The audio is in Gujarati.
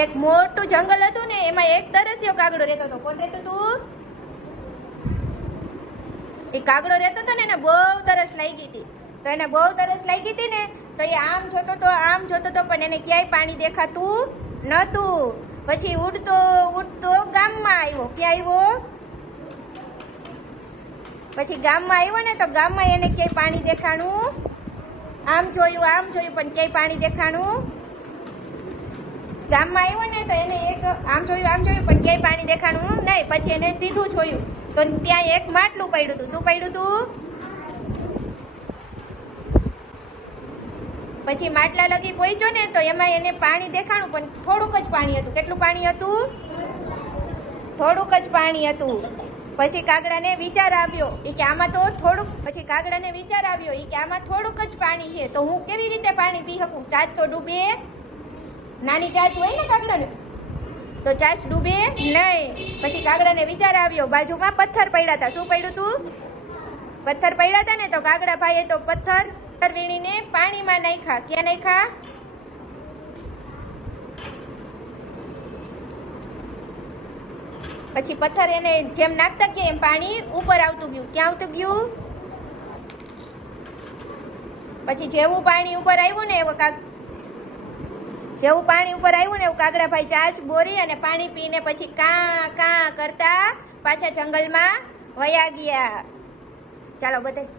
એક મોટું જંગલ હતું ને, એમાં એક તરસ્યો કાગડો રહેતો હતો. કોણ રહેતું હતું? એ કાગડો રહેતો હતો ને, એને બહુ તરસ લાગી હતી. તો એને બહુ તરસ લાગી હતી ને, તો એ આમ જોતો તો પણ એને ક્યાંય પાણી દેખાતું નતું. પછી ઉડતો ઉડતો ગામમાં આવ્યો. ક્યાં આવ્યો? પછી ગામમાં આવ્યો ને, તો ગામમાં એને ક્યાંય પાણી દેખાણું. આમ જોયું પણ ક્યાંય પાણી દેખાણું. ગામમાં આવ્યો ને, તો એને એક આમ જોયું પણ ક્યાંય પાણી દેખાણું નહીં. પછી એને સીધું જોયું તો ત્યાં એક માટલું પડ્યું હતું. શું પડ્યું હતું? પછી માટલા લગી પહોંચ્યો ને, તો એમાં એને પાણી દેખાણું, પણ થોડુંક જ પાણી હતું. કેટલું પાણી હતું? થોડુંક જ પાણી હતું. પછી કાગડાને વિચાર આવ્યો કે આમાં તો થોડુંક જ પાણી છે, તો હું કેવી રીતે પાણી પી શકું? ચાચ તો ડૂબે, નાની ચાચ હોય ને કાગડાને, તો ચાચ ડૂબે નહીં. પછી કાગડાને વિચાર આવ્યો, બાજુમાં પથ્થર પડ્યા હતા. શું પડ્યું હતું? પથ્થર પડ્યા હતા ને, તો કાગડા ભાઈએ તો પથ્થર વીણીને પાણીમાં નાખ્યા. ક્યાં નાખ્યા? પછી પથ્થર એને જેમ નાખતા કે એમ પાણી ઉપર આવતું ગયું. ક્યાં આવતું ગયું? પછી જેવું પાણી ઉપર આવ્યું ને એવું કાગડાભાઈ ચાચ બોરી અને પાણી પીને પછી કાં કરતા પાછા જંગલમાં વયા ગયા. ચાલો બધા.